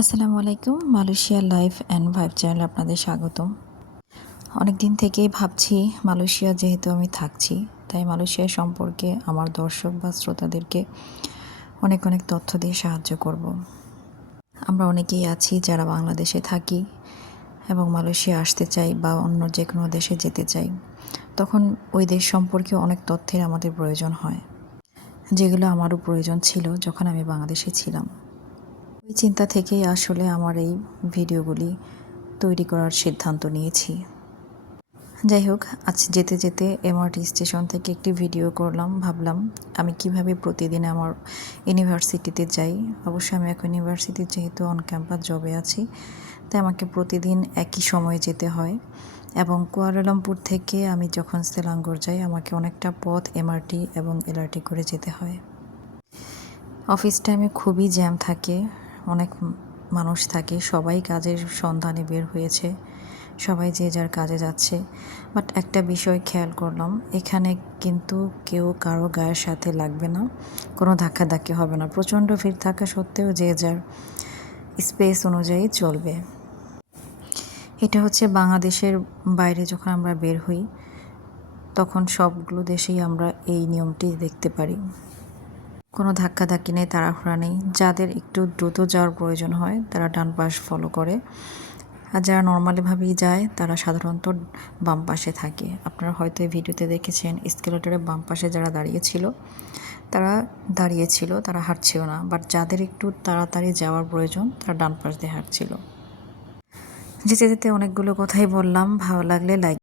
আসসালামু আলাইকুম। Malaysia life and vibe চ্যানেলে আপনাদের স্বাগতম। অনেক দিন থেকেই ভাবছি মালয়েশিয়া যেহেতু আমি থাকছি, তাই মালয়েশিয়া সম্পর্কে আমার দর্শক বা শ্রোতাদেরকে অনেক অনেক তথ্য দিয়ে সাহায্য করব। আমরা অনেকেই আছি যারা বাংলাদেশে থাকি এবং মালয়েশিয়া আসতে চাই বা অন্য যে কোনো দেশে যেতে চাই। তখন ওই দেশ সম্পর্কে অনেক তথ্যের আমাদের প্রয়োজন হয়, যেগুলো আমারও প্রয়োজন ছিল যখন আমি বাংলাদেশে ছিলাম। ওই চিন্তা থেকেই আসলে আমার এই ভিডিওগুলি তৈরি করার সিদ্ধান্ত নিয়েছি। যাই হোক, আজ যেতে যেতে এমআরটি স্টেশন থেকে একটি ভিডিও করলাম। ভাবলাম আমি কিভাবে প্রতিদিন আমার ইউনিভার্সিটিতে যাই। অবশ্যই আমি এখন ইউনিভার্সিটি যেহেতু অন ক্যাম্পাস জবে আছি, তাই আমাকে প্রতিদিন একই সময়ে যেতে হয় এবং কুয়ালালামপুর থেকে আমি যখন সেলাঙ্গোর যাই আমাকে অনেকটা পথ এমআরটি এবং এলআরটি করে যেতে হয়। অফিস টাইমে খুবই জ্যাম থাকে, অনেক মানুষ থাকে, সবাই কাজের সন্ধানে বের হয়েছে, সবাই যে যার কাজে যাচ্ছে। বাট একটা বিষয় খেয়াল করলাম, এখানে কিন্তু কেউ কারো গায়ের সাথে লাগবে না, কোনো ধাক্কাধাক্কি হবে না। প্রচণ্ড ভিড় থাকা সত্ত্বেও যে যার স্পেস অনুযায়ী চলবে। এটা হচ্ছে বাংলাদেশের বাইরে যখন আমরা বের হই তখন সবগুলো দেশেই আমরা এই নিয়মটি দেখতে পারি। কোনো ধাক্কাধাক্কি নেই, তাড়াহুড়া নেই। যাদের একটু দ্রুত যাওয়ার প্রয়োজন হয় তারা ডান পাশ ফলো করে, আর যারা নর্মালিভাবেই যায় তারা সাধারণত বাম পাশে থাকে। আপনারা হয়তো এই ভিডিওতে দেখেছেন এসকেলেটরের বাম পাশে যারা দাঁড়িয়েছিল তারা হাঁটছিল না। বাট যাদের একটু তাড়াতাড়ি যাওয়ার প্রয়োজন তারা ডান পাশ দিয়ে হাঁটছিল। যেতে যেতে অনেকগুলো কথাই বললাম। ভালো লাগলে লাইক